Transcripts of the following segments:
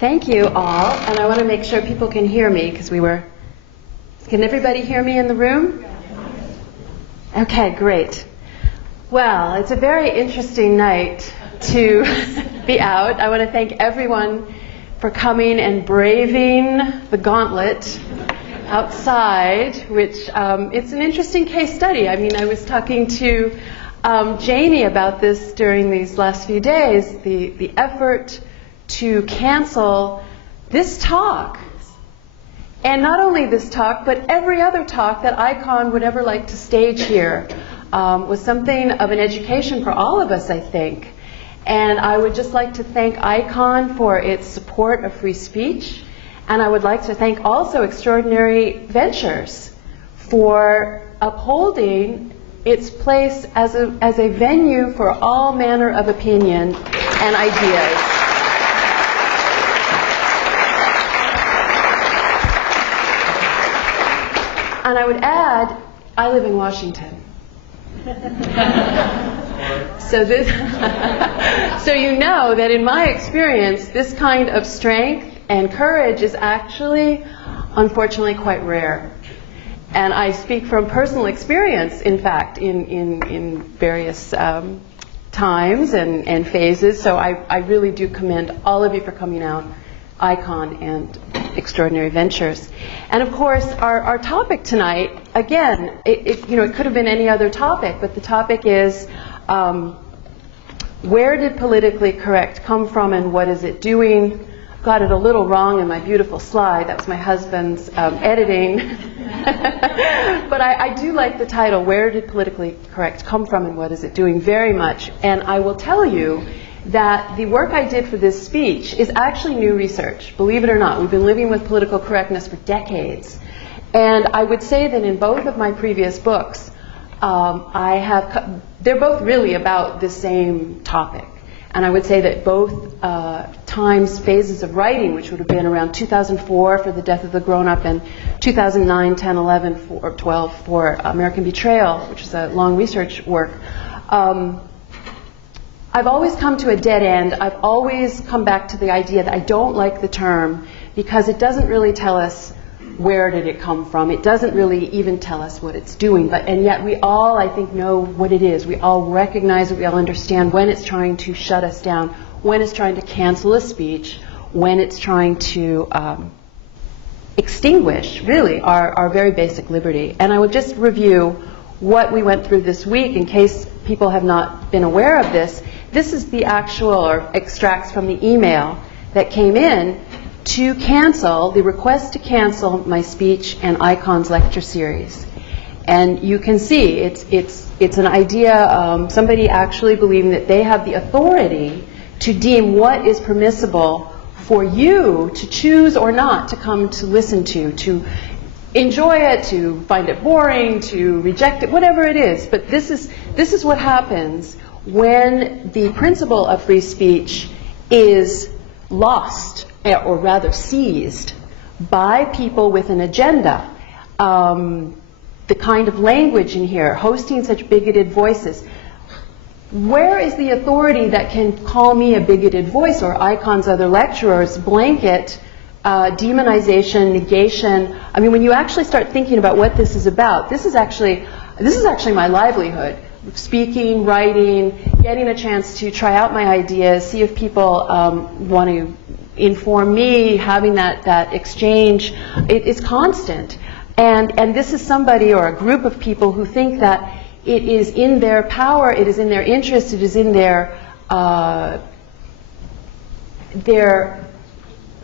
Thank you all, and I want to make sure people can hear me because can everybody hear me in the room? Okay, great. Well, it's a very interesting night to be out. I want to thank everyone for coming and braving the gauntlet outside, which it's an interesting case study. I mean, I was talking to Janie about this during these last few days, the effort to cancel this talk. And not only this talk, but every other talk that ICON would ever like to stage here was something of an education for all of us, I think. And I would just like to thank ICON for its support of free speech. And I would like to thank also Extraordinary Ventures for upholding its place as a venue for all manner of opinion and ideas. And I would add, I live in Washington. So you know that in my experience, this kind of strength and courage is actually, unfortunately, quite rare. And I speak from personal experience, in fact, in various times and phases. So I really do commend all of you for coming out, ICON and Extraordinary Ventures. And of course, our topic tonight, again, it could have been any other topic, but the topic is where did politically correct come from and what is it doing? Got it a little wrong in my beautiful slide. That was my husband's editing. But I do like the title, Where Did Politically Correct Come From and What Is It Doing, very much. And I will tell you that the work I did for this speech is actually new research, believe it or not. We've been living with political correctness for decades. And I would say that in both of my previous books, they're both really about the same topic. And I would say that both phases of writing, which would have been around 2004 for The Death of the Grown-Up and 2009, 10, 11, or 12 for American Betrayal, which is a long research work, I've always come to a dead end. I've always come back to the idea that I don't like the term because it doesn't really tell us where did it come from. It doesn't really even tell us what it's doing. And yet we all, I think, know what it is. We all recognize it. We all understand when it's trying to shut us down, when it's trying to cancel a speech, when it's trying to extinguish, really, our very basic liberty. And I would just review what we went through this week in case people have not been aware of this. This is the actual, or extracts from the email that came in to cancel, the request to cancel my speech and ICON's lecture series. And you can see it's an idea, somebody actually believing that they have the authority to deem what is permissible for you to choose or not to come to listen to enjoy it, to find it boring, to reject it, whatever it is. But this is what happens when the principle of free speech is lost, or rather seized, by people with an agenda. The kind of language in here, hosting such bigoted voices. Where is the authority that can call me a bigoted voice or ICON's other lecturers, blanket demonization, negation? I mean, when you actually start thinking about what this is about, this is actually my livelihood. Speaking, writing, getting a chance to try out my ideas, see if people want to inform me, having that exchange. It's constant. And this is somebody or a group of people who think that it is in their power, it is in their interest, it is in their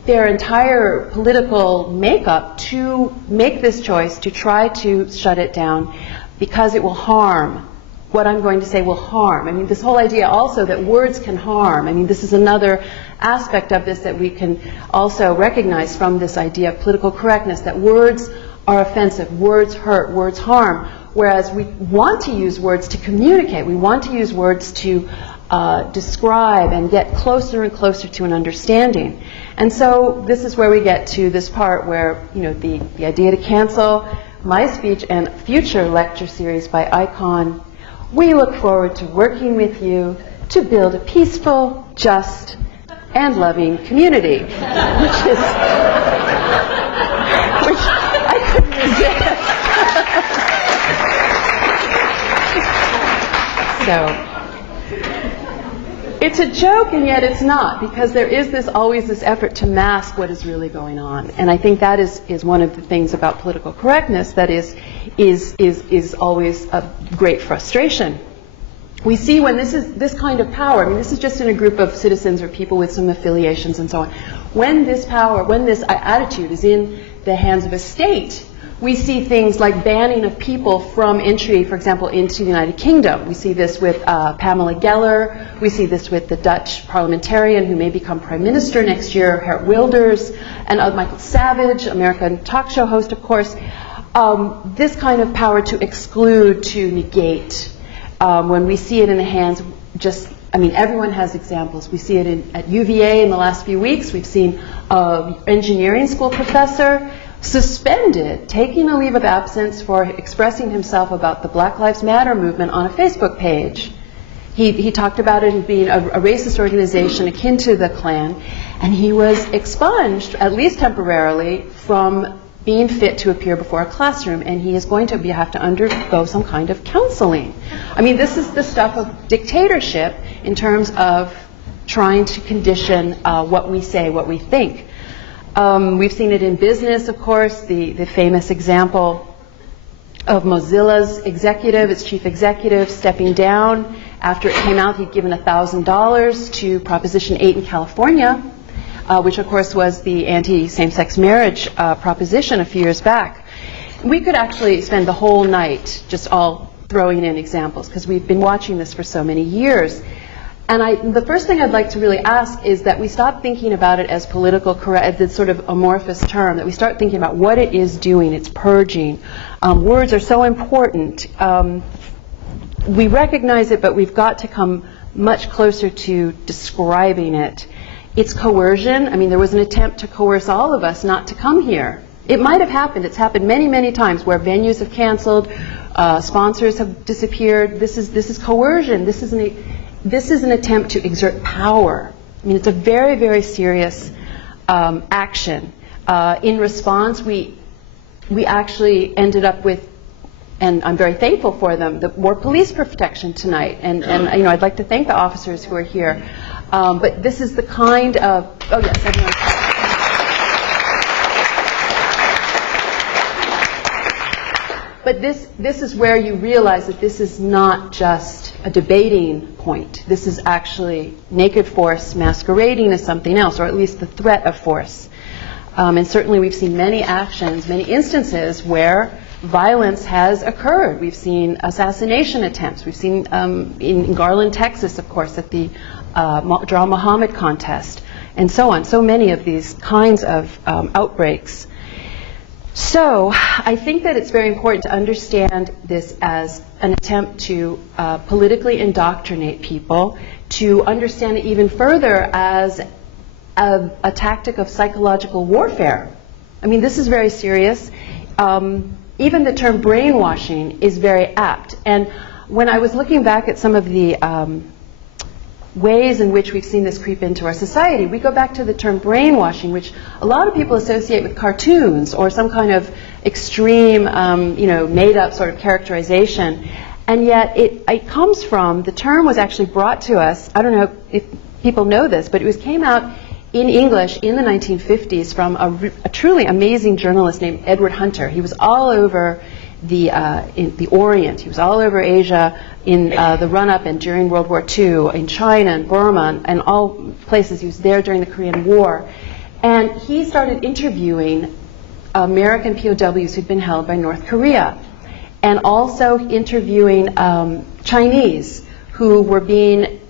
entire political makeup to make this choice, to try to shut it down because it will harm. What I'm going to say will harm. I mean, this whole idea also that words can harm. I mean, this is another aspect of this that we can also recognize from this idea of political correctness, that words are offensive, words hurt, words harm, whereas we want to use words to communicate. We want to use words to describe and get closer and closer to an understanding. And so this is where we get to this part where, the idea to cancel my speech and future lecture series by ICON. We look forward to working with you to build a peaceful, just, and loving community, which I couldn't resist. So it's a joke, and yet it's not, because there is always this effort to mask what is really going on. And I think that is one of the things about political correctness that is always a great frustration. We see when this kind of power, I mean, this is just in a group of citizens or people with some affiliations and so on. When this power, when this attitude is in the hands of a state, we see things like banning of people from entry, for example, into the United Kingdom. We see this with Pamela Geller. We see this with the Dutch parliamentarian who may become prime minister next year, Geert Wilders, and Michael Savage, American talk show host, of course. This kind of power to exclude, to negate. When we see it in the hands, everyone has examples. We see it at UVA in the last few weeks. We've seen an engineering school professor suspended, taking a leave of absence for expressing himself about the Black Lives Matter movement on a Facebook page. He talked about it as being a racist organization akin to the Klan, and he was expunged, at least temporarily, from being fit to appear before a classroom, and he is going to have to undergo some kind of counseling. I mean, this is the stuff of dictatorship in terms of trying to condition what we say, what we think. We've seen it in business, of course, the famous example of Mozilla's executive, its chief executive, stepping down after it came out he'd given $1,000 to Proposition 8 in California, which of course was the anti-same-sex marriage proposition a few years back. We could actually spend the whole night just all throwing in examples, because we've been watching this for so many years. And the first thing I'd like to really ask is that we stop thinking about it as political correct, as this sort of amorphous term, that we start thinking about what it is doing. It's purging. Words are so important. We recognize it, but we've got to come much closer to describing it. It's coercion. I mean, there was an attempt to coerce all of us not to come here. It might have happened. It's happened many, many times where venues have canceled, sponsors have disappeared. This is coercion. This is an attempt to exert power. I mean, it's a very, very serious action. In response, we actually ended up with, and I'm very thankful for them, more police protection tonight. And I'd like to thank the officers who are here. But this is the kind of, oh yes, everyone. But this is where you realize that this is not just a debating point. This is actually naked force masquerading as something else, or at least the threat of force. And certainly we've seen many actions, many instances where violence has occurred. We've seen assassination attempts. We've seen in Garland, Texas, of course, at the Draw Muhammad contest, and so on. So many of these kinds of outbreaks. So I think that it's very important to understand this as an attempt to politically indoctrinate people, to understand it even further as a tactic of psychological warfare. I mean, this is very serious. Even the term brainwashing is very apt. And when I was looking back at some of the ways in which we've seen this creep into our society, we go back to the term brainwashing, which a lot of people associate with cartoons or some kind of extreme, made-up sort of characterization. And yet it comes from, the term was actually brought to us, I don't know if people know this, but it came out in English in the 1950s from a truly amazing journalist named Edward Hunter. He was all over in the Orient. He was all over Asia in the run-up and during World War II, in China and Burma and all places. He was there during the Korean War. And he started interviewing American POWs who'd been held by North Korea, and also interviewing Chinese who were being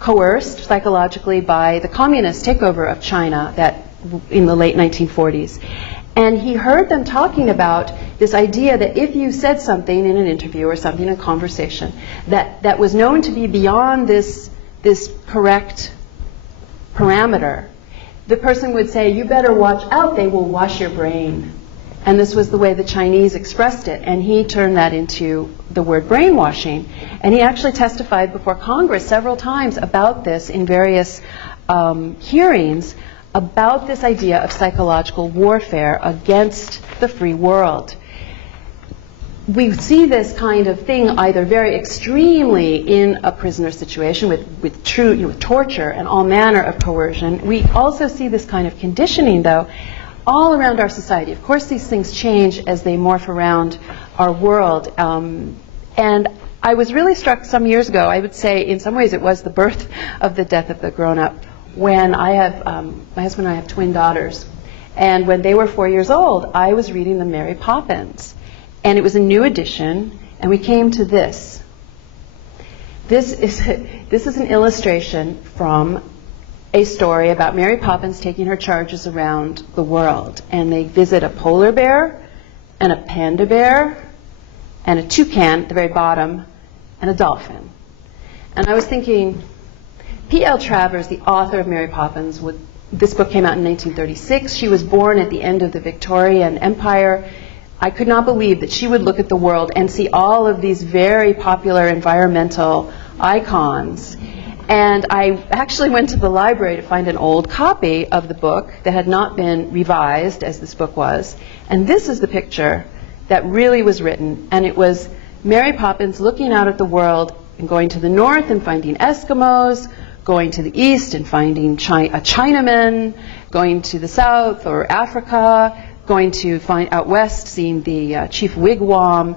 coerced psychologically by the communist takeover of China that in the late 1940s. And he heard them talking about this idea that if you said something in an interview or something in a conversation that was known to be beyond this correct parameter, the person would say, you better watch out, they will wash your brain. And this was the way the Chinese expressed it. And he turned that into the word brainwashing. And he actually testified before Congress several times about this in various hearings about this idea of psychological warfare against the free world. We see this kind of thing either very extremely in a prisoner situation with true with torture and all manner of coercion. We also see this kind of conditioning, though, all around our society. Of course, these things change as they morph around our world. And I was really struck some years ago, I would say in some ways it was the birth of the death of the grown-up, when my husband and I have twin daughters. And when they were 4 years old, I was reading them Mary Poppins. And it was a new edition, and we came to this. This is an illustration from a story about Mary Poppins taking her charges around the world. And they visit a polar bear, and a panda bear, and a toucan at the very bottom, and a dolphin. And I was thinking, P.L. Travers, the author of Mary Poppins, this book came out in 1936. She was born at the end of the Victorian Empire. I could not believe that she would look at the world and see all of these very popular environmental icons. And I actually went to the library to find an old copy of the book that had not been revised, as this book was. And this is the picture that really was written. And it was Mary Poppins looking out at the world and going to the north and finding Eskimos, going to the east and finding a Chinaman, going to the south or Africa, going to find out west, seeing the chief wigwam.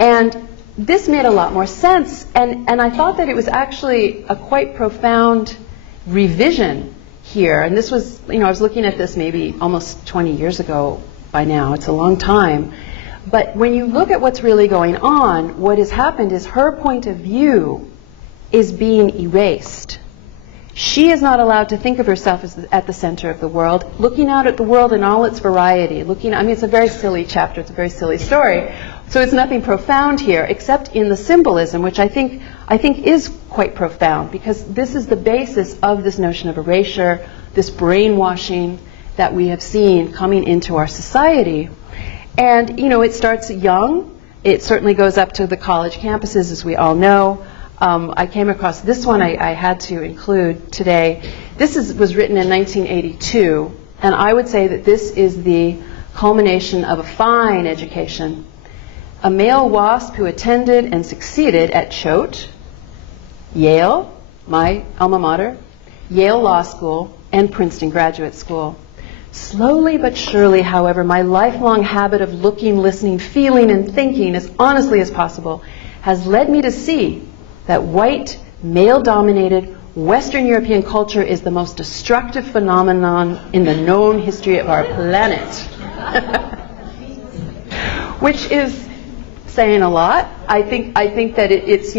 And this made a lot more sense. And I thought that it was actually a quite profound revision here. And this was, I was looking at this maybe almost 20 years ago by now. It's a long time. But when you look at what's really going on, what has happened is her point of view is being erased. She is not allowed to think of herself as at the center of the world, looking out at the world in all its variety. It's a very silly chapter, it's a very silly story. So it's nothing profound here, except in the symbolism, which I think is quite profound, because this is the basis of this notion of erasure, this brainwashing that we have seen coming into our society. And, it starts young. It certainly goes up to the college campuses, as we all know. I came across this one I had to include today. This was written in 1982, and I would say that this is the culmination of a fine education. A male WASP who attended and succeeded at Choate, Yale, my alma mater, Yale Law School, and Princeton Graduate School. Slowly but surely, however, my lifelong habit of looking, listening, feeling, and thinking as honestly as possible has led me to see that white, male-dominated, Western European culture is the most destructive phenomenon in the known history of our planet. Which is saying a lot. I think that it's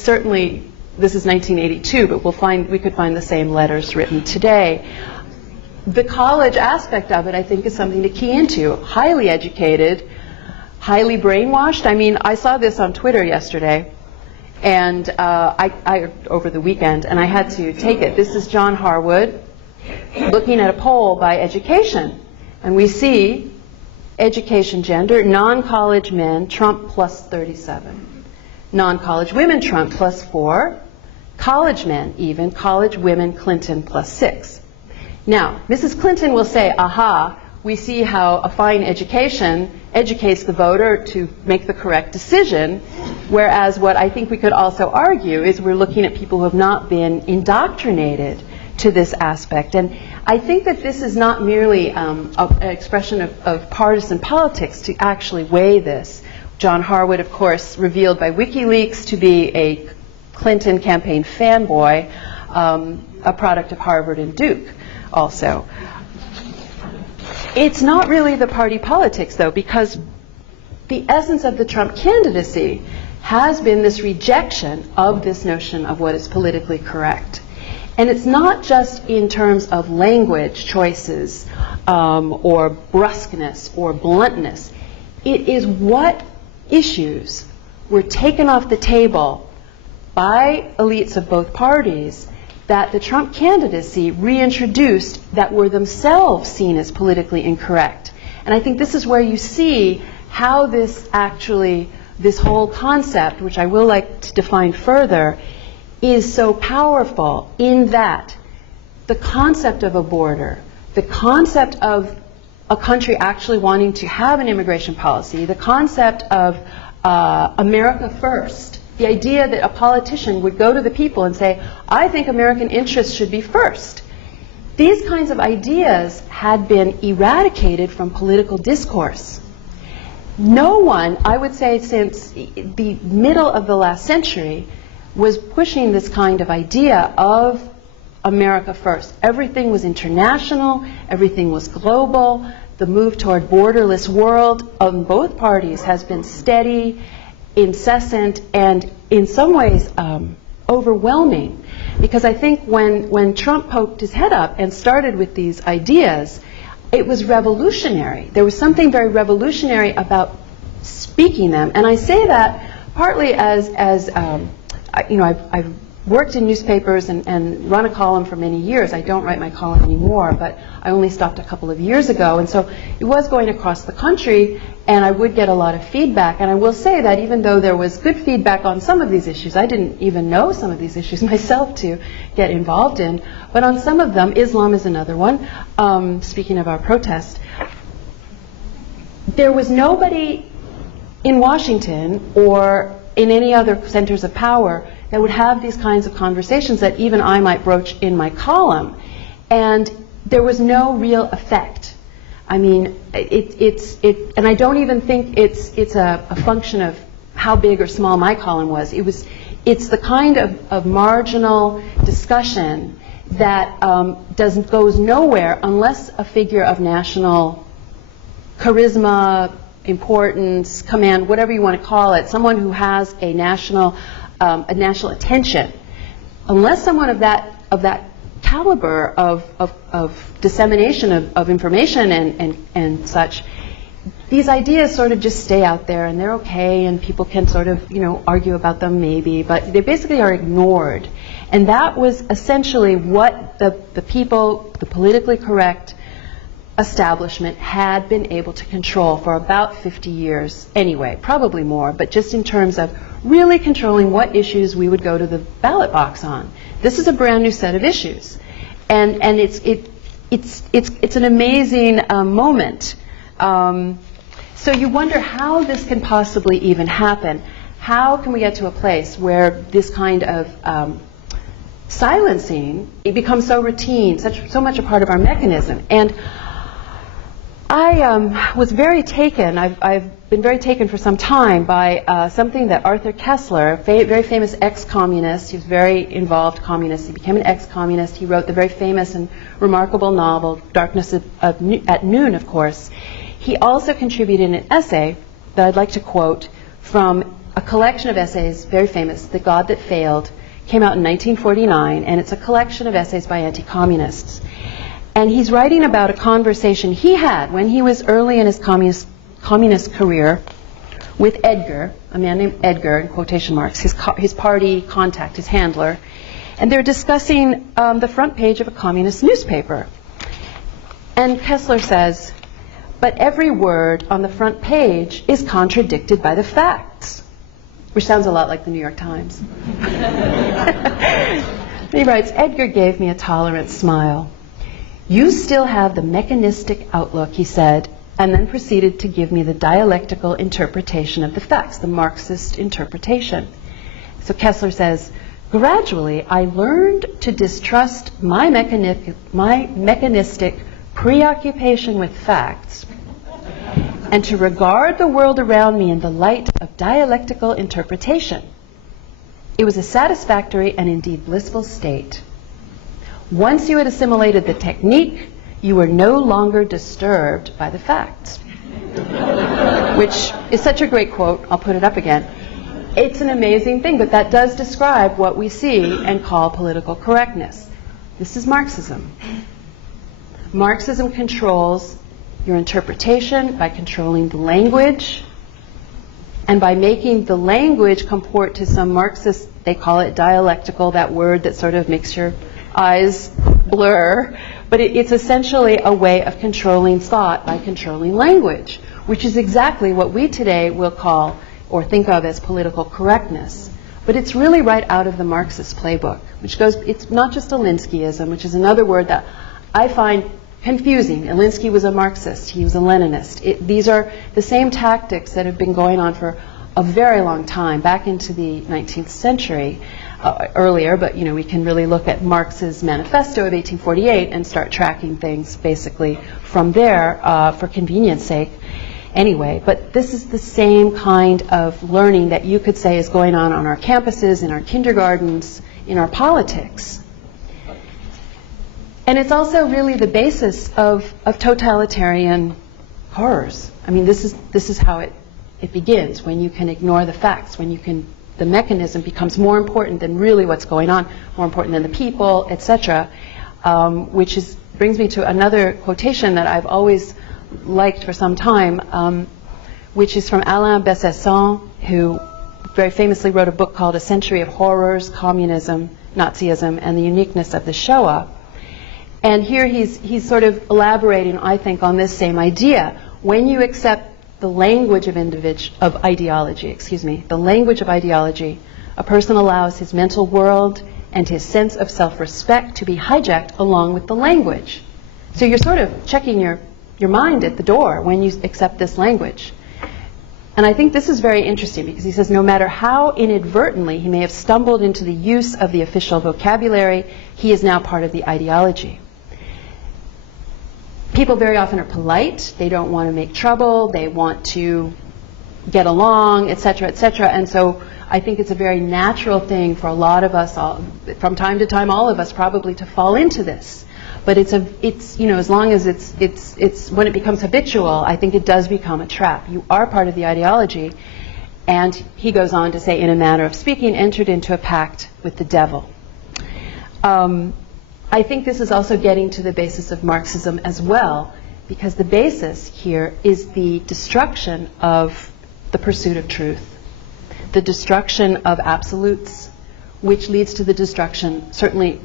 certainly, this is 1982, but we could find the same letters written today. The college aspect of it, I think, is something to key into. Highly educated, highly brainwashed. I saw this on Twitter yesterday, and over the weekend, and I had to take it. This is John Harwood looking at a poll by education, and we see education gender, non-college men, Trump plus 37. Non-college women, Trump plus 4. College men, even. College women, Clinton plus 6. Now, Mrs. Clinton will say, aha, we see how a fine education educates the voter to make the correct decision, whereas what I think we could also argue is we're looking at people who have not been indoctrinated to this aspect. And I think that this is not merely an expression of partisan politics to actually weigh this. John Harwood, of course, revealed by WikiLeaks to be a Clinton campaign fanboy, a product of Harvard and Duke also. It's not really the party politics, though, because the essence of the Trump candidacy has been this rejection of this notion of what is politically correct. And it's not just in terms of language choices or brusqueness or bluntness. It is what issues were taken off the table by elites of both parties that the Trump candidacy reintroduced that were themselves seen as politically incorrect. And I think this is where you see how this whole concept, which I will like to define further, is so powerful in that the concept of a border, the concept of a country actually wanting to have an immigration policy, the concept of America first, the idea that a politician would go to the people and say, I think American interests should be first. These kinds of ideas had been eradicated from political discourse. No one, I would say since the middle of the last century, was pushing this kind of idea of America first. Everything was international, everything was global. The move toward borderless world on both parties has been steady, incessant, and in some ways overwhelming. Because I think when Trump poked his head up and started with these ideas, it was revolutionary. There was something very revolutionary about speaking them. And I say that partly as you know, I've worked in newspapers and run a column for many years. I don't write my column anymore, but I only stopped a couple of years ago. And so it was going across the country, and I would get a lot of feedback. And I will say that even though there was good feedback on some of these issues, I didn't even know some of these issues myself to get involved in. But on some of them, Islam is another one, speaking of our protest, there was nobody in Washington or in any other centers of power that would have these kinds of conversations that even I might broach in my column. And there was no real effect. I mean, and I don't even think it's a function of how big or small my column was. It's the kind of marginal discussion that goes nowhere unless a figure of national charisma, importance, command, whatever you want to call it, someone who has a national attention, unless someone of that caliber of dissemination of information and such, these ideas sort of just stay out there and they're okay and people can sort of, you know, argue about them maybe, but they basically are ignored. And that was essentially what the people, the politically correct establishment had been able to control for about 50 years anyway, probably more, but just in terms of really controlling what issues we would go to the ballot box on. This is a brand new set of issues. And it's an amazing moment. So you wonder how this can possibly even happen. How can we get to a place where this kind of silencing, it becomes so routine, so much a part of our mechanism? And I was very taken, I've been very taken for some time by something that Arthur Koestler, very famous ex-communist, he was very involved communist, he became an ex-communist, he wrote the very famous and remarkable novel, Darkness at Noon, of course. He also contributed an essay that I'd like to quote from a collection of essays, very famous, The God That Failed, came out in 1949, and it's a collection of essays by anti-communists. And he's writing about a conversation he had when he was early in his communist career with Edgar, a man named Edgar, in quotation marks, his party contact, his handler. And they're discussing the front page of a communist newspaper. And Koestler says, but every word on the front page is contradicted by the facts, which sounds a lot like the New York Times. He writes, Edgar gave me a tolerant smile. You still have the mechanistic outlook, he said, and then proceeded to give me the dialectical interpretation of the facts, the Marxist interpretation. So Koestler says, gradually I learned to distrust my mechanistic preoccupation with facts and to regard the world around me in the light of dialectical interpretation. It was a satisfactory and indeed blissful state. Once you had assimilated the technique, you were no longer disturbed by the facts. Which is such a great quote, I'll put it up again. It's an amazing thing, but that does describe what we see and call political correctness. This is Marxism. Marxism controls your interpretation by controlling the language and by making the language comport to some Marxist, they call it dialectical, that word that sort of makes your eyes blur, but it's essentially a way of controlling thought by controlling language, which is exactly what we today will call or think of as political correctness. But it's really right out of the Marxist playbook, which goes, it's not just Alinskyism, which is another word that I find confusing. Alinsky was a Marxist, he was a Leninist. These are the same tactics that have been going on for a very long time, back into the 19th century, earlier, but you know, we can really look at Marx's manifesto of 1848 and start tracking things basically from there for convenience sake. Anyway, but this is the same kind of learning that you could say is going on our campuses, in our kindergartens, in our politics. And it's also really the basis of totalitarian horrors. I mean, this is how it begins, when you can ignore the facts, when you can, the mechanism becomes more important than really what's going on, more important than the people, etc. Which brings me to another quotation that I've always liked for some time, which is from Alain Bessasson, who very famously wrote a book called A Century of Horrors, Communism, Nazism, and the Uniqueness of the Shoah. And here he's sort of elaborating, I think, on this same idea. When you accept the language of ideology, the language of ideology, a person allows his mental world and his sense of self-respect to be hijacked along with the language. So you're sort of checking your mind at the door when you accept this language. And I think this is very interesting, because he says no matter how inadvertently he may have stumbled into the use of the official vocabulary, he is now part of the ideology. People very often are polite, they don't want to make trouble, they want to get along, etc., etc. And so I think it's a very natural thing for a lot of us, from time to time, all of us probably, to fall into this. But it's you know, as long as it's when it becomes habitual, I think it does become a trap. You are part of the ideology, and he goes on to say, in a manner of speaking, entered into a pact with the devil. I think this is also getting to the basis of Marxism as well, because the basis here is the destruction of the pursuit of truth, the destruction of absolutes, which leads to the destruction, certainly,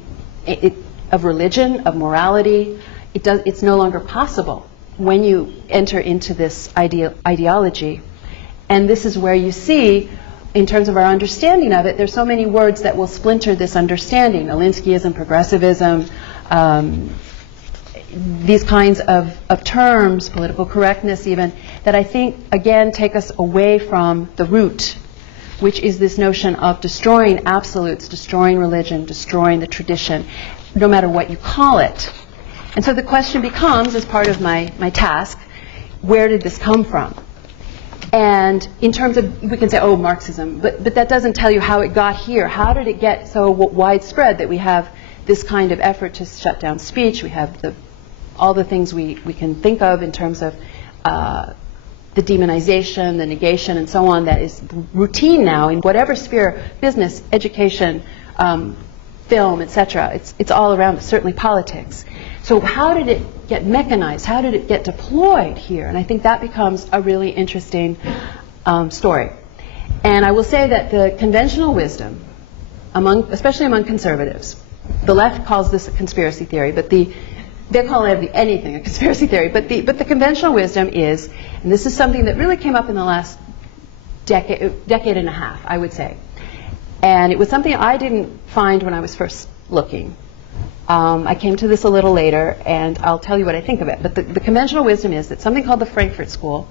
of religion, of morality. It's no longer possible when you enter into this ideology. And this is where you see, in terms of our understanding of it, there's so many words that will splinter this understanding. Alinskyism, progressivism, these kinds of terms, political correctness even, that I think, again, take us away from the root, which is this notion of destroying absolutes, destroying religion, destroying the tradition, no matter what you call it. And so the question becomes, as part of my task, where did this come from? And in terms of, we can say, oh, Marxism, but that doesn't tell you how it got here. How did it get so widespread that we have this kind of effort to shut down speech? We have all the things we can think of in terms of the demonization, the negation, and so on, that is routine now in whatever sphere, business, education, film, etc. It's all around us, certainly politics. So how did it get mechanized? How did it get deployed here? And I think that becomes a really interesting story. And I will say that the conventional wisdom, especially among conservatives, the left calls this a conspiracy theory, but they call anything a conspiracy theory. But the conventional wisdom is, and this is something that really came up in the last decade and a half, I would say. And it was something I didn't find when I was first looking. I came to this a little later, and I'll tell you what I think of it. But the conventional wisdom is that something called the Frankfurt School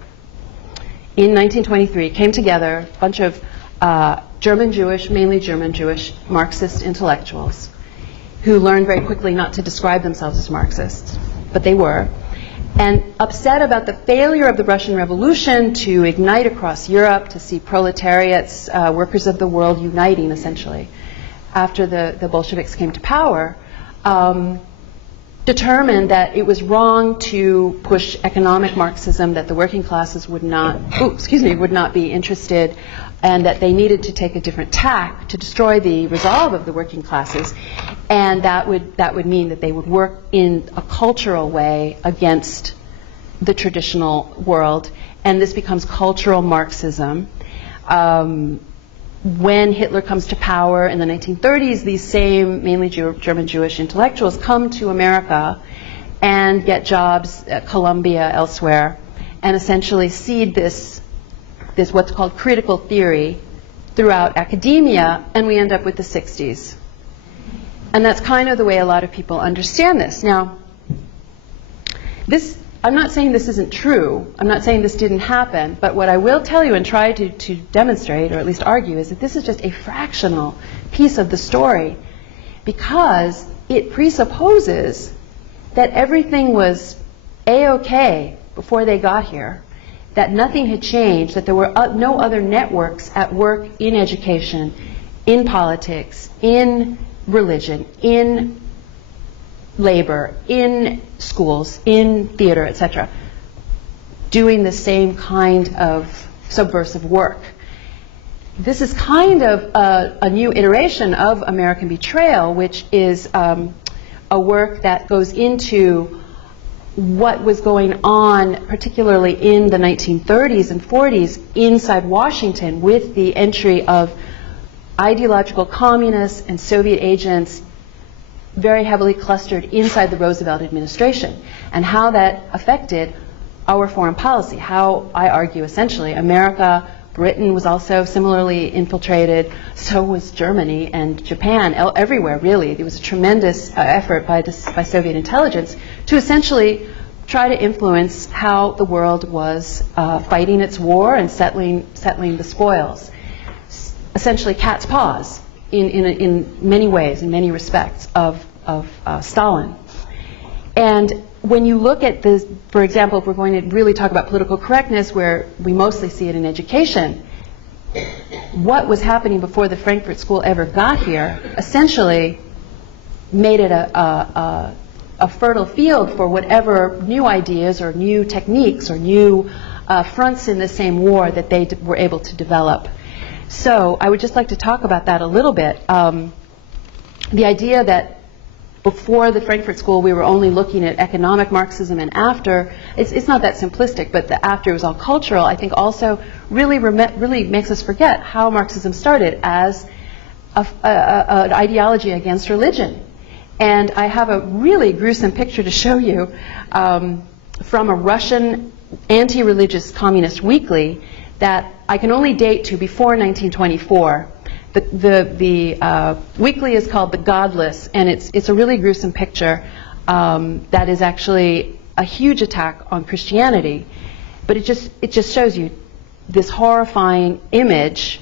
in 1923 came together, a bunch of mainly German Jewish Marxist intellectuals who learned very quickly not to describe themselves as Marxists, but they were, and upset about the failure of the Russian Revolution to ignite across Europe, to see proletariats, workers of the world uniting, essentially, after the Bolsheviks came to power. Determined that it was wrong to push economic Marxism, that the working classes would not be interested, and that they needed to take a different tack to destroy the resolve of the working classes, and that would mean that they would work in a cultural way against the traditional world, and this becomes cultural Marxism. When Hitler comes to power in the 1930s, these same mainly German Jewish intellectuals come to America and get jobs at Columbia, elsewhere, and essentially seed this what's called critical theory throughout academia, and we end up with the 60s. And that's kind of the way a lot of people understand this. Now, I'm not saying this isn't true. I'm not saying this didn't happen. But what I will tell you and try to demonstrate, or at least argue, is that this is just a fractional piece of the story, because it presupposes that everything was A-OK before they got here, that nothing had changed, that there were no other networks at work in education, in politics, in religion, in labor, in schools, in theater, etc., doing the same kind of subversive work. This is kind of a new iteration of American Betrayal, which is a work that goes into what was going on, particularly in the 1930s and 40s inside Washington, with the entry of ideological communists and Soviet agents very heavily clustered inside the Roosevelt administration, and how that affected our foreign policy. How, I argue, essentially, America, Britain was also similarly infiltrated, so was Germany and Japan, everywhere really. There was a tremendous effort by Soviet intelligence to essentially try to influence how the world was fighting its war and settling the spoils. Essentially cat's paws in many ways, in many respects, of Stalin. And when you look at this, for example, if we're going to really talk about political correctness, where we mostly see it in education, what was happening before the Frankfurt School ever got here essentially made it a fertile field for whatever new ideas or new techniques or new fronts in the same war that they were able to develop. So I would just like to talk about that a little bit. The idea that before the Frankfurt School we were only looking at economic Marxism, and after, it's not that simplistic, but the after was all cultural, I think also really makes us forget how Marxism started as an ideology against religion. And I have a really gruesome picture to show you from a Russian anti-religious communist weekly that I can only date to before 1924. The weekly is called The Godless, and it's a really gruesome picture that is actually a huge attack on Christianity. But it just shows you this horrifying image,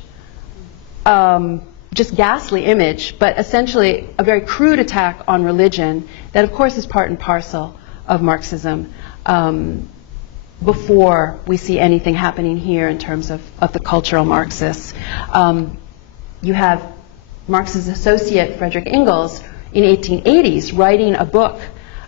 just ghastly image, but essentially a very crude attack on religion that, of course, is part and parcel of Marxism. Before we see anything happening here in terms of the cultural Marxists. You have Marx's associate, Frederick Engels, in 1880s, writing a book,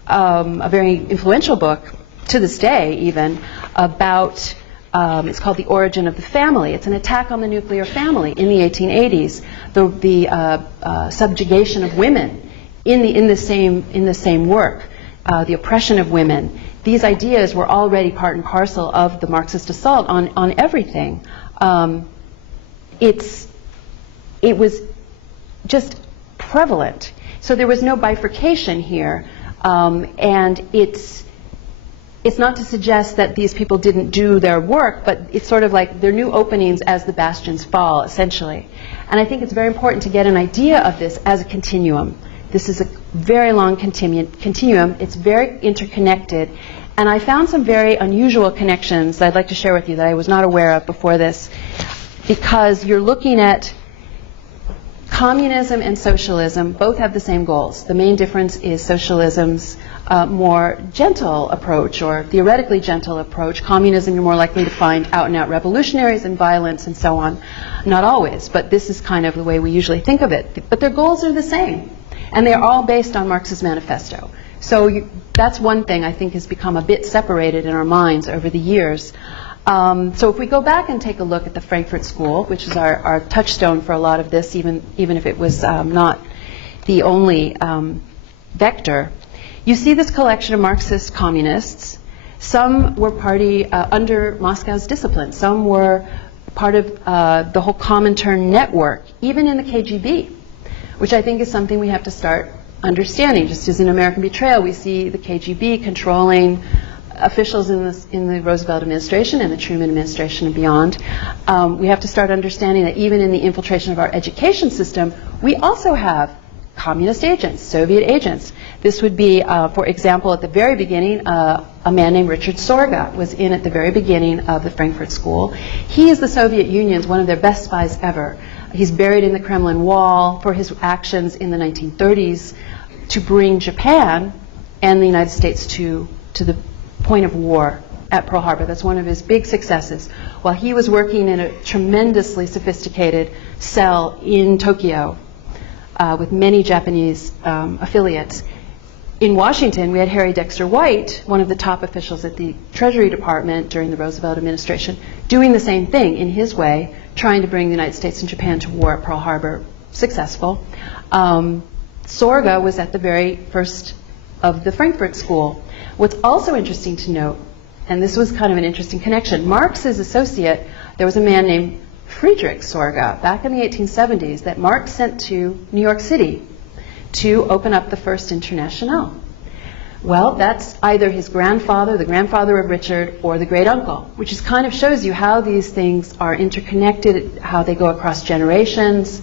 a very influential book, to this day even, about, it's called The Origin of the Family. It's an attack on the nuclear family in the 1880s, the subjugation of women in the same work, the oppression of women. These ideas were already part and parcel of the Marxist assault on everything. It was just prevalent. So there was no bifurcation here. And it's not to suggest that these people didn't do their work, but it's sort of like there are new openings as the bastions fall, essentially. And I think it's very important to get an idea of this as a continuum. This is a very long continuum. It's very interconnected. And I found some very unusual connections that I'd like to share with you that I was not aware of before this, because you're looking at communism and socialism. Both have the same goals. The main difference is socialism's more gentle approach, or theoretically gentle approach. Communism, you're more likely to find out-and-out revolutionaries and violence and so on. Not always, but this is kind of the way we usually think of it. But their goals are the same. And they are all based on Marx's manifesto. So that's one thing I think has become a bit separated in our minds over the years. So if we go back and take a look at the Frankfurt School, which is our touchstone for a lot of this, even if it was not the only vector, you see this collection of Marxist communists. Some were under Moscow's discipline. Some were part of the whole Comintern network, even in the KGB, which I think is something we have to start understanding. Just as in American Betrayal, we see the KGB controlling officials in the Roosevelt administration and the Truman administration and beyond. We have to start understanding that even in the infiltration of our education system, we also have communist agents, Soviet agents. This would be, for example, at the very beginning, a man named Richard Sorga was in at the very beginning of the Frankfurt School. He is the Soviet Union's one of their best spies ever. He's buried in the Kremlin wall for his actions in the 1930s to bring Japan and the United States to the point of war at Pearl Harbor. That's one of his big successes. While he was working in a tremendously sophisticated cell in Tokyo with many Japanese affiliates, in Washington we had Harry Dexter White, one of the top officials at the Treasury Department during the Roosevelt administration, doing the same thing in his way, trying to bring the United States and Japan to war at Pearl Harbor. Successful. Sorga was at the very first of the Frankfurt School. What's also interesting to note, and this was kind of an interesting connection, Marx's associate, there was a man named Friedrich Sorga back in the 1870s that Marx sent to New York City to open up the first Internationale. Well, that's either his grandfather, the grandfather of Richard, or the great uncle, which is kind of shows you how these things are interconnected, how they go across generations.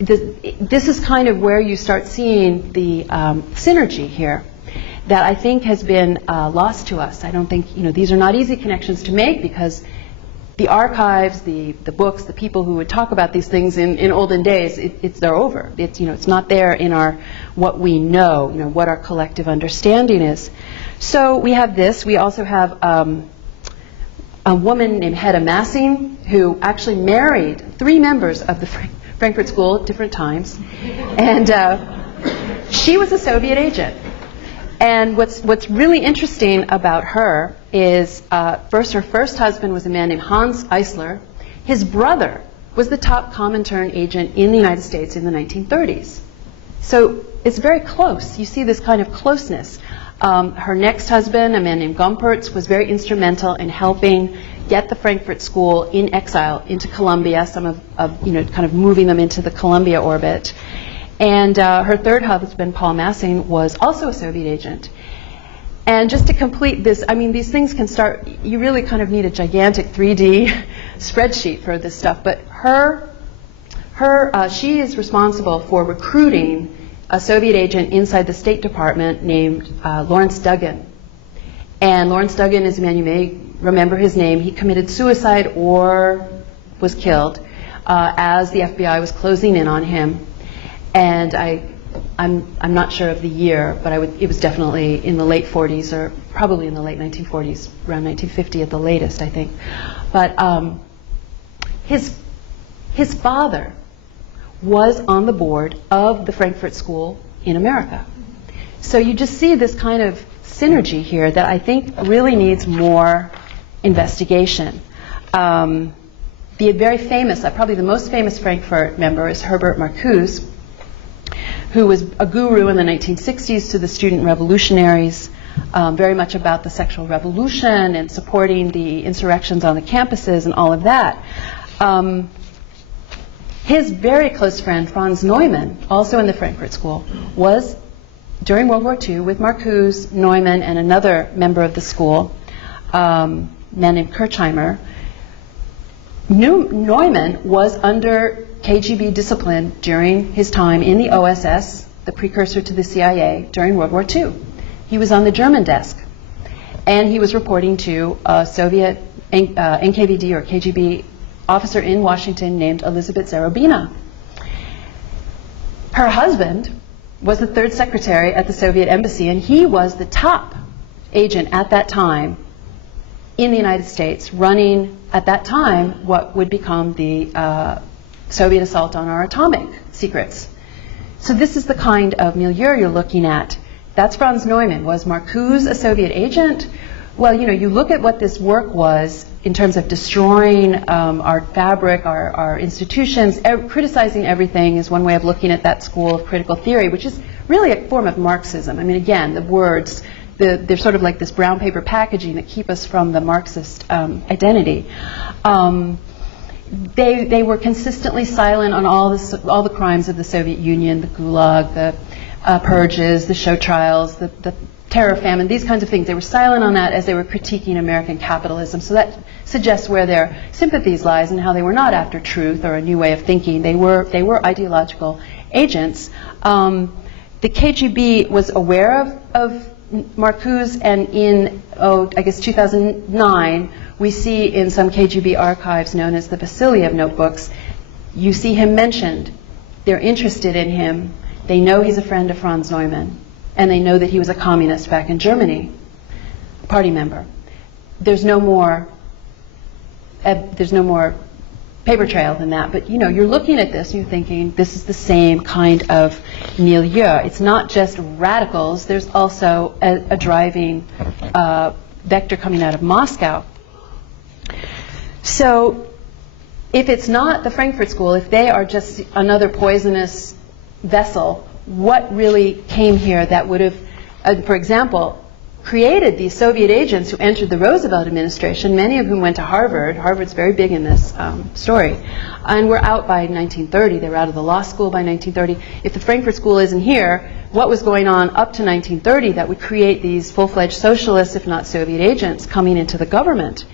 This is kind of where you start seeing the synergy here that I think has been lost to us. I don't think, these are not easy connections to make because the archives, the books, the people who would talk about these things in olden days, they're over. It's not there in what we know, what our collective understanding is. So we have this. We also have a woman named Hedda Massing who actually married 3 members of the Frankfurt School at different times, and she was a Soviet agent. And what's really interesting about her is, first, her first husband was a man named Hans Eisler. His brother was the top Comintern agent in the United States in the 1930s. So it's very close. You see this kind of closeness. Her next husband, a man named Gompertz, was very instrumental in helping get the Frankfurt School in exile into Columbia, some of kind of moving them into the Columbia orbit. And her third husband, Paul Massing, was also a Soviet agent. And just to complete this, these things can start, you really kind of need a gigantic 3D spreadsheet for this stuff. But she is responsible for recruiting a Soviet agent inside the State Department named Lawrence Duggan. And Lawrence Duggan is a man, you may remember his name. He committed suicide or was killed as the FBI was closing in on him. And I'm not sure of the year, but it was definitely in the late 40s or probably in the late 1940s, around 1950 at the latest, I think. But his father was on the board of the Frankfurt School in America. So you just see this kind of synergy here that I think really needs more investigation. The very famous, probably the most famous Frankfurt member is Herbert Marcuse, who was a guru in the 1960s to the student revolutionaries, very much about the sexual revolution and supporting the insurrections on the campuses and all of that. His very close friend, Franz Neumann, also in the Frankfurt School, was during World War II with Marcuse, Neumann, and another member of the school, a man named Kirchheimer. Neumann was under KGB discipline during his time in the OSS, the precursor to the CIA, during World War II. He was on the German desk, and he was reporting to a Soviet NKVD or KGB officer in Washington named Elizabeth Zarubina. Her husband was the third secretary at the Soviet embassy, and he was the top agent at that time in the United States, running at that time what would become the Soviet assault on our atomic secrets. So this is the kind of milieu you're looking at. That's Franz Neumann. Was Marcuse a Soviet agent? Well, you look at what this work was in terms of destroying our fabric, our institutions, criticizing everything is one way of looking at that school of critical theory, which is really a form of Marxism. Again, the words, they're sort of like this brown paper packaging that keep us from the Marxist identity. They were consistently silent on all the crimes of the Soviet Union, the Gulag, the purges, the show trials, the terror, famine, these kinds of things. They were silent on that as they were critiquing American capitalism. So that suggests where their sympathies lies and how they were not after truth or a new way of thinking. They were ideological agents. The KGB was aware of Marcuse, and in, I guess 2009, we see in some KGB archives known as the Vasiliev notebooks, you see him mentioned. They're interested in him. They know he's a friend of Franz Neumann. And they know that he was a communist back in Germany, a party member. There's no more paper trail than that. But you know, you're looking at this and you're thinking, this is the same kind of milieu. It's not just radicals. There's also a driving vector coming out of Moscow. So if it's not the Frankfurt School, if they are just another poisonous vessel, what really came here that would have, for example, created these Soviet agents who entered the Roosevelt administration, many of whom went to Harvard. Harvard's very big in this story. And were out by 1930. They were out of the law school by 1930. If the Frankfurt School isn't here, what was going on up to 1930 that would create these full-fledged socialists, if not Soviet agents, coming into the government?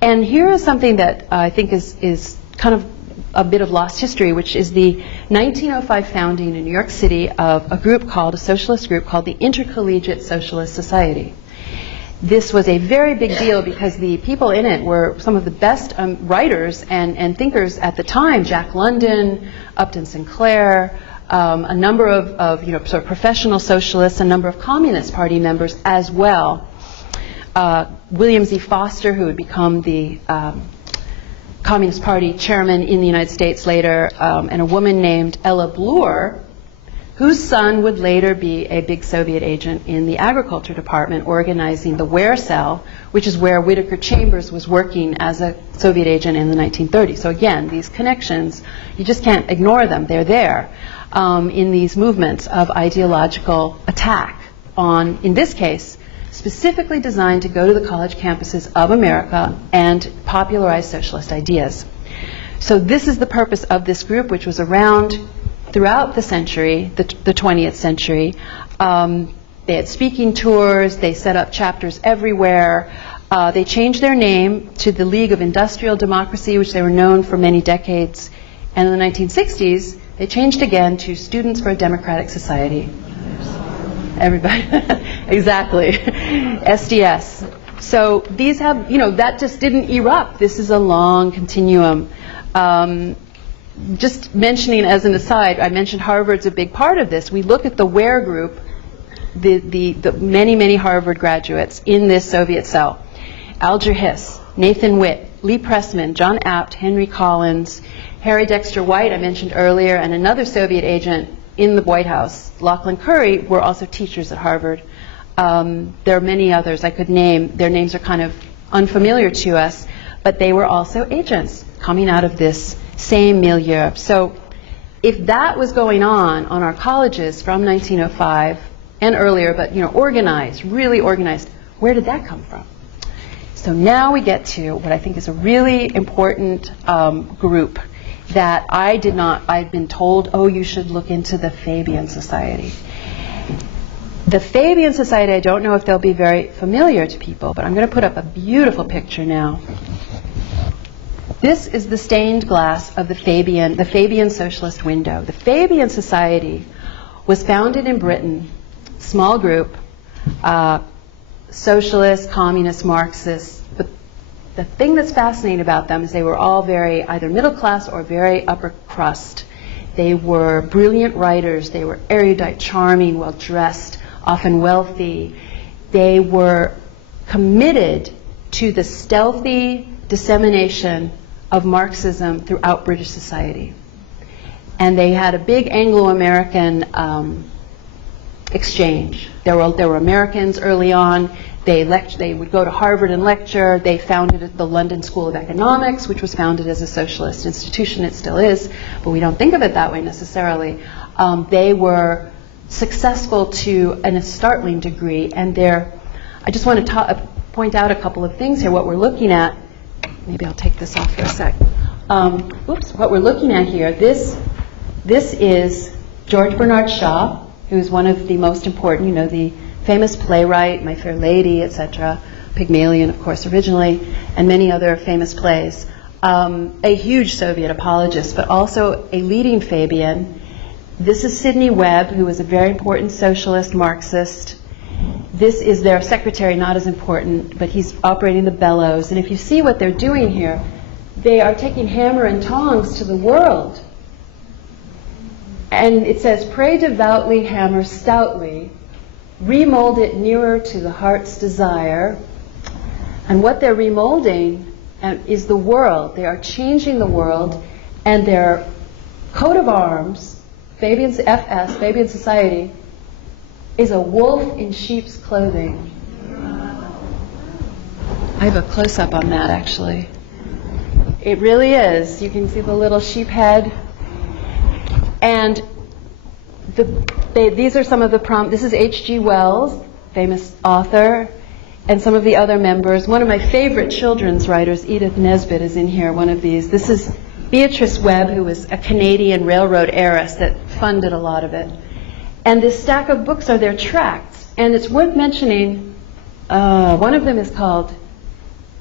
And here is something that I think is kind of a bit of lost history, which is the 1905 founding in New York City of a socialist group called the Intercollegiate Socialist Society. This was a very big deal because the people in it were some of the best writers and thinkers at the time. Jack London, Upton Sinclair, a number of sort of professional socialists, a number of Communist Party members as well. William Z. Foster, who would become the Communist Party chairman in the United States later, and a woman named Ella Bloor, whose son would later be a big Soviet agent in the agriculture department, organizing the Ware Cell, which is where Whittaker Chambers was working as a Soviet agent in the 1930s. So again, these connections, you just can't ignore them. They're there in these movements of ideological attack on, in this case, specifically designed to go to the college campuses of America and popularize socialist ideas. So this is the purpose of this group, which was around throughout the century, the 20th century. They had speaking tours, they set up chapters everywhere. They changed their name to the League of Industrial Democracy, which they were known for many decades. And in the 1960s, they changed again to Students for a Democratic Society. Everybody, exactly, SDS. So these have, that just didn't erupt. This is a long continuum. Just mentioning as an aside, I mentioned Harvard's a big part of this. We look at the Ware group, the many, many Harvard graduates in this Soviet cell. Alger Hiss, Nathan Witt, Lee Pressman, John Abt, Henry Collins, Harry Dexter White, I mentioned earlier, and another Soviet agent in the White House, Lachlan Curry, were also teachers at Harvard. There are many others I could name. Their names are kind of unfamiliar to us, but they were also agents coming out of this same milieu. So if that was going on our colleges from 1905 and earlier, but organized, really organized, where did that come from? So now we get to what I think is a really important group that I'd been told, you should look into the Fabian Society. The Fabian Society, I don't know if they'll be very familiar to people, but I'm going to put up a beautiful picture now. This is the stained glass of the Fabian Socialist window. The Fabian Society was founded in Britain, small group, socialists, communists, Marxists. But the thing that's fascinating about them is they were all very either middle class or very upper crust. They were brilliant writers. They were erudite, charming, well-dressed, often wealthy. They were committed to the stealthy dissemination of Marxism throughout British society. And they had a big Anglo-American exchange. There were Americans early on. They would go to Harvard and lecture. They founded the London School of Economics, which was founded as a socialist institution. It still is, but we don't think of it that way necessarily. They were successful to a startling degree, and I just want to point out a couple of things here. What we're looking at, maybe I'll take this off for a sec. What we're looking at here, this is George Bernard Shaw, who's one of the most important, the famous playwright, My Fair Lady, etc., Pygmalion, of course, originally, and many other famous plays. A huge Soviet apologist, but also a leading Fabian. This is Sidney Webb, who was a very important socialist, Marxist. This is their secretary, not as important, but he's operating the bellows. And if you see what they're doing here, they are taking hammer and tongs to the world. And it says, pray devoutly, hammer stoutly, remold it nearer to the heart's desire. And what they're remolding is the world. They are changing the world, and their coat of arms, Fabian's FS, Fabian Society, is a wolf in sheep's clothing. I have a close-up on that, actually. It really is. You can see the little sheep head. And these are some of the this is H.G. Wells, famous author, and some of the other members. One of my favorite children's writers, Edith Nesbit, is in here, one of these. This is Beatrice Webb, who was a Canadian railroad heiress that funded a lot of it. And this stack of books are their tracts. And it's worth mentioning, one of them is called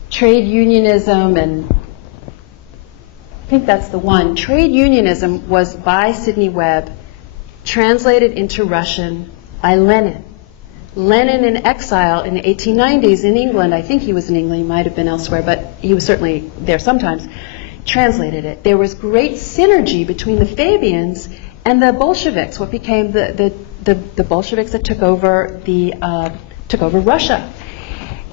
Trade Unionism, and I think that's the one. Trade Unionism was by Sidney Webb, translated into Russian by Lenin. Lenin in exile in the 1890s in England, I think he was in England, he might have been elsewhere, but he was certainly there sometimes, translated it. There was great synergy between the Fabians and the Bolsheviks, what became the Bolsheviks that took over Russia.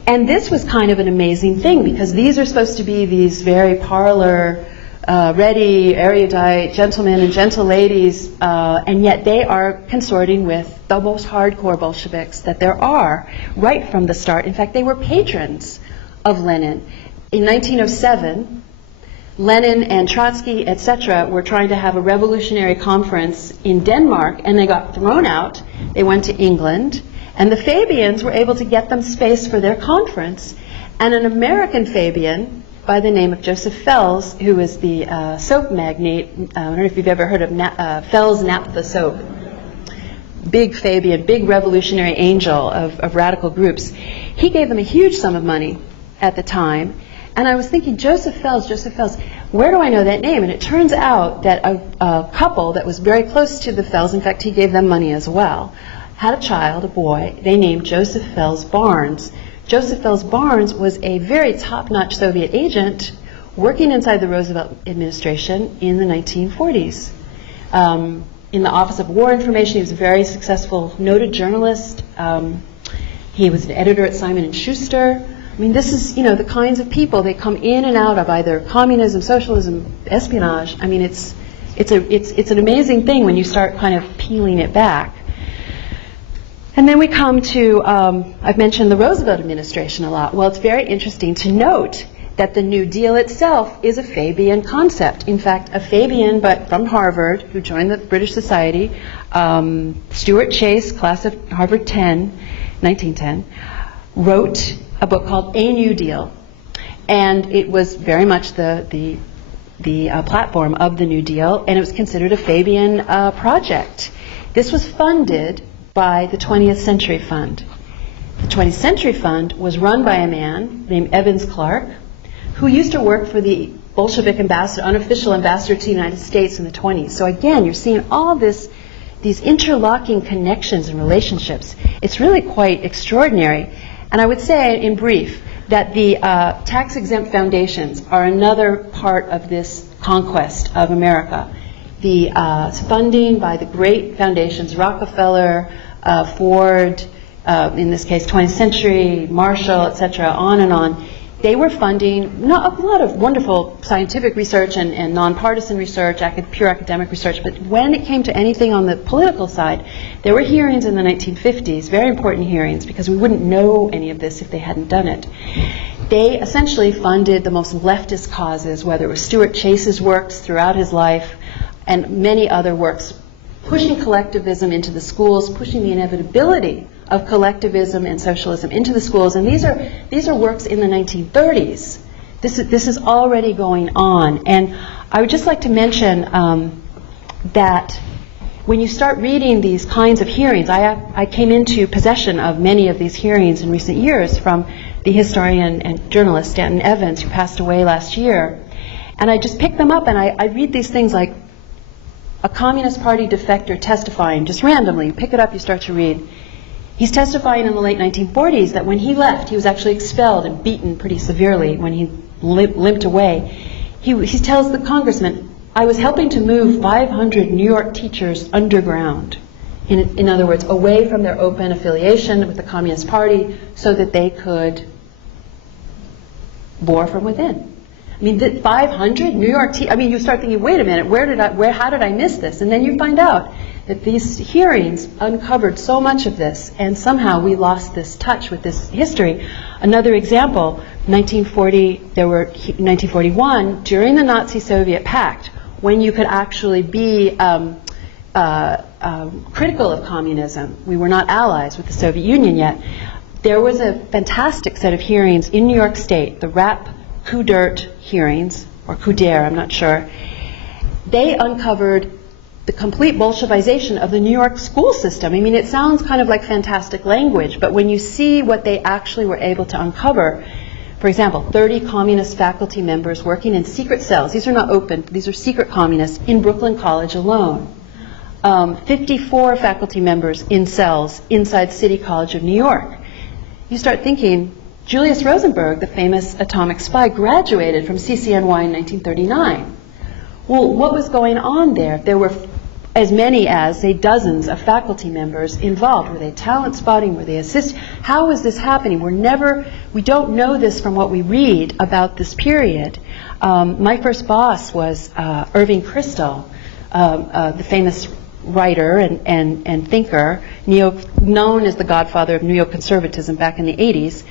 And this was kind of an amazing thing, because these are supposed to be these very parlor, ready, erudite gentlemen and gentle ladies, and yet they are consorting with the most hardcore Bolsheviks that there are right from the start. In fact, they were patrons of Lenin. In 1907, Lenin and Trotsky, etc., were trying to have a revolutionary conference in Denmark, and they got thrown out. They went to England, and the Fabians were able to get them space for their conference. And an American Fabian by the name of Joseph Fels, who is the soap magnate, I don't know if you've ever heard of Fels Naphtha soap, big Fabian, big revolutionary angel of radical groups. He gave them a huge sum of money at the time. And I was thinking, Joseph Fels, where do I know that name? And it turns out that a couple that was very close to the Fels, in fact, he gave them money as well, had a child, a boy, they named Joseph Fels Barnes. Joseph Fels Barnes was a very top-notch Soviet agent working inside the Roosevelt administration in the 1940s. In the Office of War Information, he was a very successful, noted journalist. He was an editor at Simon & Schuster. I mean, this is, the kinds of people they come in and out of either communism, socialism, espionage. I mean, it's an amazing thing when you start kind of peeling it back. And then we come to, I've mentioned the Roosevelt administration a lot. Well, it's very interesting to note that the New Deal itself is a Fabian concept. In fact, a Fabian, but from Harvard, who joined the British Society, Stuart Chase, class of Harvard 1910, wrote a book called A New Deal. And it was very much the platform of the New Deal, and it was considered a Fabian project. This was funded by the 20th Century Fund. The 20th Century Fund was run by a man named Evans Clark, who used to work for the Bolshevik ambassador, unofficial ambassador to the United States in the 20s. So again, you're seeing all these interlocking connections and relationships. It's really quite extraordinary. And I would say, in brief, that the tax-exempt foundations are another part of this conquest of America. The funding by the great foundations, Rockefeller, Ford, in this case 20th Century, Marshall, etc., on and on, they were funding a lot of wonderful scientific research and nonpartisan research, pure academic research, but when it came to anything on the political side, there were hearings in the 1950s, very important hearings, because we wouldn't know any of this if they hadn't done it. They essentially funded the most leftist causes, whether it was Stuart Chase's works throughout his life, and many other works, pushing collectivism into the schools, pushing the inevitability of collectivism and socialism into the schools. And these are works in the 1930s. This is already going on. And I would just like to mention that when you start reading these kinds of hearings, I came into possession of many of these hearings in recent years from the historian and journalist Stanton Evans, who passed away last year. And I just picked them up, and I read these things like a Communist Party defector testifying, just randomly. You pick it up, you start to read. He's testifying in the late 1940s that when he left, he was actually expelled and beaten pretty severely when he limped away. He tells the congressman, I was helping to move 500 New York teachers underground. In other words, away from their open affiliation with the Communist Party so that they could bore from within. I mean, 500 New York teachers, I mean, you start thinking, wait a minute, how did I miss this? And then you find out that these hearings uncovered so much of this, and somehow we lost this touch with this history. Another example, 1941, during the Nazi-Soviet pact, when you could actually be critical of communism, we were not allies with the Soviet Union yet, there was a fantastic set of hearings in New York State, the Rapp coup d'etat hearings, or coup d'etat, I'm not sure. They uncovered the complete Bolshevization of the New York school system. I mean, it sounds kind of like fantastic language, but when you see what they actually were able to uncover, for example, 30 communist faculty members working in secret cells. These are not open, these are secret communists in Brooklyn College alone. 54 faculty members in cells inside City College of New York. You start thinking, Julius Rosenberg, the famous atomic spy, graduated from CCNY in 1939. Well, what was going on there? There were as many as, say, dozens of faculty members involved. Were they talent spotting? Were they assist? How is this happening? We don't know this from what we read about this period. My first boss was Irving Kristol, the famous writer and thinker, known as the godfather of neoconservatism back in the 80s.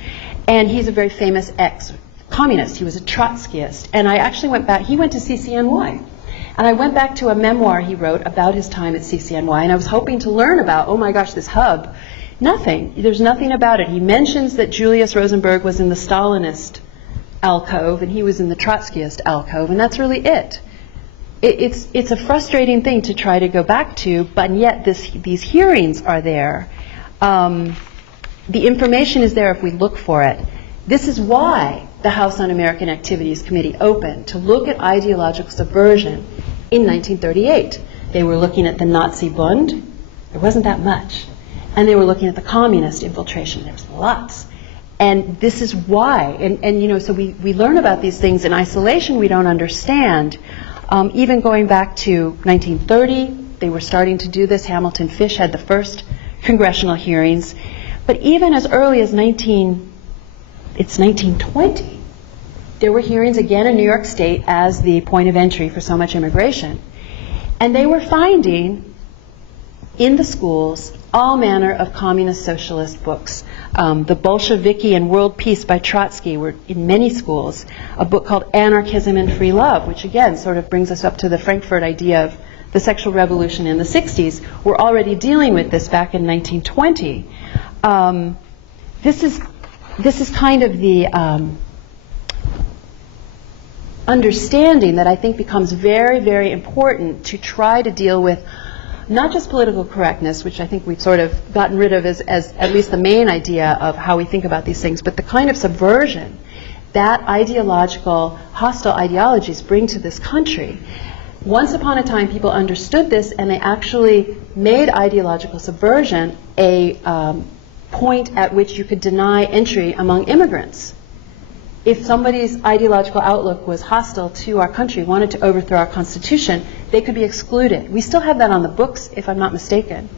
And he's a very famous ex-communist. He was a Trotskyist. And I actually went back, he went to CCNY. And I went back to a memoir he wrote about his time at CCNY, and I was hoping to learn about, oh my gosh, this hub. Nothing. There's nothing about it. He mentions that Julius Rosenberg was in the Stalinist alcove, and he was in the Trotskyist alcove, and that's really it. It's a frustrating thing to try to go back to, but yet these hearings are there. The information is there if we look for it. This is why the House Un-American Activities Committee opened to look at ideological subversion in 1938. They were looking at the Nazi Bund. There wasn't that much. And they were looking at the communist infiltration. There was lots. And this is why. And you know, so we learn about these things in isolation. We don't understand. Even going back to 1930, they were starting to do this. Hamilton Fish had the first congressional hearings. But even as early as 1920, there were hearings again in New York State as the point of entry for so much immigration. And they were finding in the schools all manner of communist socialist books. The Bolsheviki and World Peace by Trotsky were in many schools. A book called Anarchism and Free Love, which again sort of brings us up to the Frankfurt idea of the sexual revolution in the 60s. We're already dealing with this back in 1920. This is kind of the understanding that I think becomes very, very important to try to deal with not just political correctness, which I think we've sort of gotten rid of as at least the main idea of how we think about these things, but the kind of subversion that ideological, hostile ideologies bring to this country. Once upon a time, people understood this, and they actually made ideological subversion a point at which you could deny entry among immigrants. If somebody's ideological outlook was hostile to our country, wanted to overthrow our Constitution, they could be excluded. We still have that on the books, if I'm not mistaken.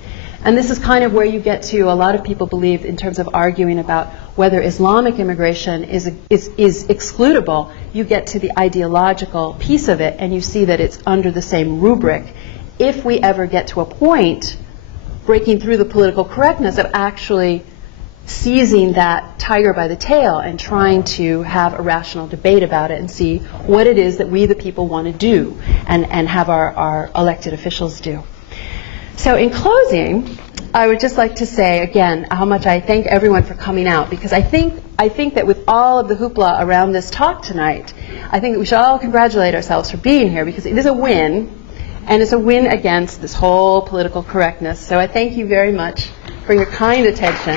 And this is kind of where you get to, a lot of people believe in terms of arguing about whether Islamic immigration is excludable. You get to the ideological piece of it, and you see that it's under the same rubric. If we ever get to a point, breaking through the political correctness of actually seizing that tiger by the tail and trying to have a rational debate about it and see what it is that we the people want to do and have our elected officials do. So in closing, I would just like to say again how much I thank everyone for coming out, because I think that with all of the hoopla around this talk tonight, I think that we should all congratulate ourselves for being here, because it is a win. And it's a win against this whole political correctness. So I thank you very much for your kind attention.